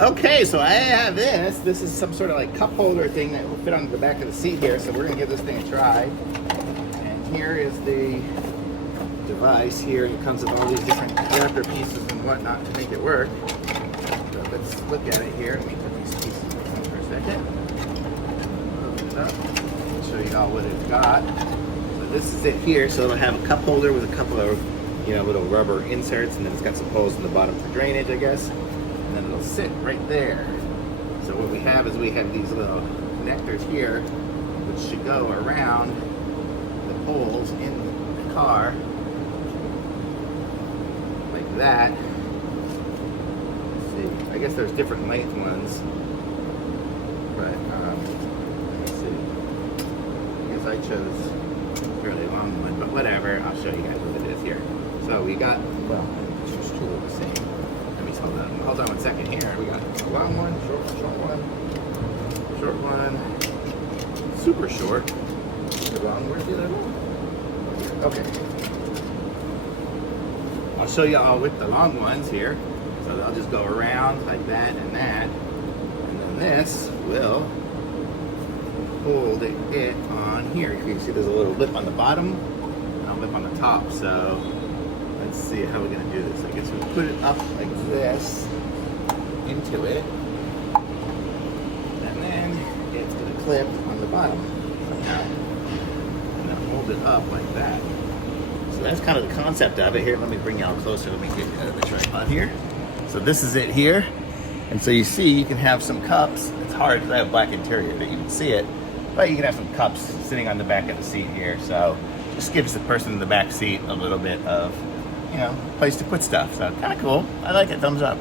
Okay, so I have this. This is some sort of like cup holder thing that will fit on the back of the seat here. So we're gonna give this thing a try. And here is the device here. It comes with all these different adapter pieces and whatnot to make it work. So let's look at it here. Let me put these pieces in for a second. Open it up. Show you all what it's got. So this is it here. So it'll have a cup holder with a couple of little rubber inserts, and then it's got some holes in the bottom for drainage, I guess. And then it'll sit right there. So what we have is we have these little connectors here, which should go around the holes in the car, like that. Let's see. I guess there's different length ones, but let me see. I guess I chose a fairly long one, but whatever. I'll show you guys what it is here. So we got, well, it's just two of the same. Hold on 1 second here. We got a long one, short one, super short. The long, where's the other one? Okay. I'll show you all with the long ones here. So they'll just go around like that and that. And then this will hold it on here. You can see there's a little lip on the bottom and a lip on the top. So let's see how we're gonna do this. I guess we put it up like this into it, and then it's gonna clip on the bottom somehow, and then hold it up like that. So that's kind of the concept of it. Here, let me bring y'all closer. Let me get the tripod here. So this is it here, and so you see you can have some cups. It's hard because I have black interior that you can see it, but you can have some cups sitting on the back of the seat here. So just gives the person in the back seat a little bit of place to put stuff. So kind of cool. I like it. Thumbs up.